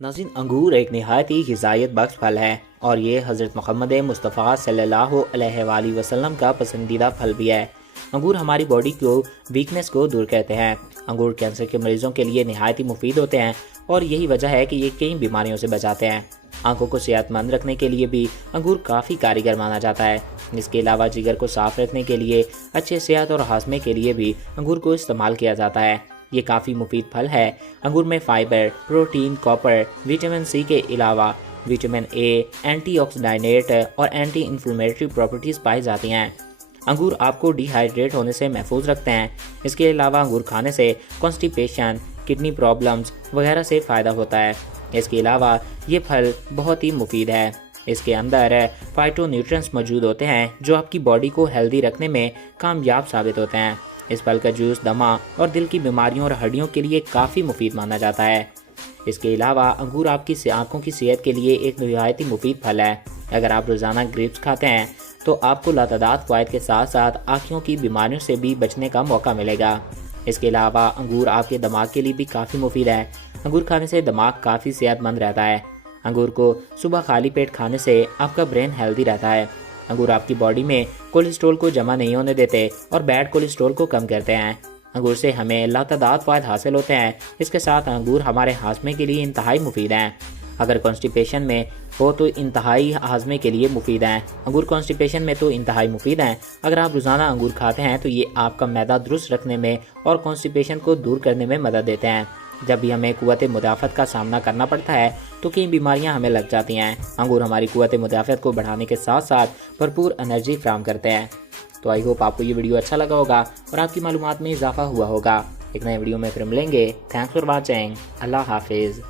नाज़रीन, अंगूर एक नहायत ही ग़िज़ायत बख्श फल है और ये हज़रत मोहम्मद मुस्तफ़ा सल्लल्लाहु अलैहि वसल्लम का पसंदीदा फल भी है। अंगूर हमारी बॉडी को वीकनेस को दूर करते हैं। अंगूर कैंसर के मरीज़ों के लिए नहायत ही मुफीद होते हैं और यही वजह है कि ये कई बीमारियों से बचाते हैं। आंखों को सेहतमंद रखने के लिए भी अंगूर काफ़ी कारगर माना जाता है। इसके अलावा जिगर को साफ़ रखने के लिए, अच्छे सेहत और हाजमे के लिए भी अंगूर को इस्तेमाल किया जाता है। ये काफ़ी मुफीद फल है। अंगूर में fibre, protein, copper, vitamin C के अलावा विटामिन ए, एंटीऑक्सीडेंट और एंटी इन्फ्लेमेटरी प्रॉपर्टीज़ पाई जाती हैं। अंगूर आपको डिहाइड्रेट होने से महफूज रखते हैं। इसके अलावा अंगूर खाने से कॉन्स्टिपेशन, किडनी प्रॉब्लम्स वगैरह से फ़ायदा होता है। इसके अलावा ये फल बहुत ही मुफीद है। इसके अंदर फाइटोन्यूट्रिएंट्स मौजूद होते हैं जो आपकी बॉडी को हेल्दी रखने में कामयाब साबित होते हैं। इस फल का जूस दमा और दिल की बीमारियों और हड्डियों के लिए काफ़ी मुफीद माना जाता है। इसके अलावा अंगूर आपकी आंखों की सेहत के लिए एक नहायत ही मुफीद फल है। अगर आप रोज़ाना ग्रेप्स खाते हैं तो आपको लातादाद फ़वाइद के साथ साथ आँखों की बीमारियों से भी बचने का मौका मिलेगा। इसके अलावा अंगूर आपके दिमाग के लिए भी काफ़ी मुफीद है। अंगूर खाने से दिमाग काफ़ी सेहतमंद रहता है। अंगूर को सुबह खाली पेट खाने से आपका ब्रेन हेल्दी रहता है। अंगूर आपकी बॉडी में कोलेस्ट्रॉल को जमा नहीं होने देते और बैड कोलेस्ट्रॉल को कम करते हैं। अंगूर से हमें लातादाद फ़ायदे हासिल होते हैं। इसके साथ अंगूर हमारे हाजमे के लिए इंतहाई मुफीद हैं। अगर कॉन्स्टिपेशन में हो तो इंतहाई हाजमे के लिए मुफीद हैं। अंगूर कॉन्स्टिपेशन में तो इंतहाई मुफीद हैं। अगर आप रोज़ाना अंगूर खाते हैं तो ये आपका मैदा दुरुस्त रखने में और कॉन्स्टिपेशन को दूर करने में मदद देते हैं। जब भी हमें कुव्वत मुदाफ़त का सामना करना पड़ता है तो कई बीमारियां हमें लग जाती हैं। अंगूर हमारी कुव्वत मुदाफ़त को बढ़ाने के साथ साथ भरपूर एनर्जी फराहम करते हैं। तो आई होप आपको ये वीडियो अच्छा लगा होगा और आपकी मालूमात में इजाफा हुआ होगा। एक नए वीडियो में फिर मिलेंगे। Thanks for watching. अल्लाह हाफिज़।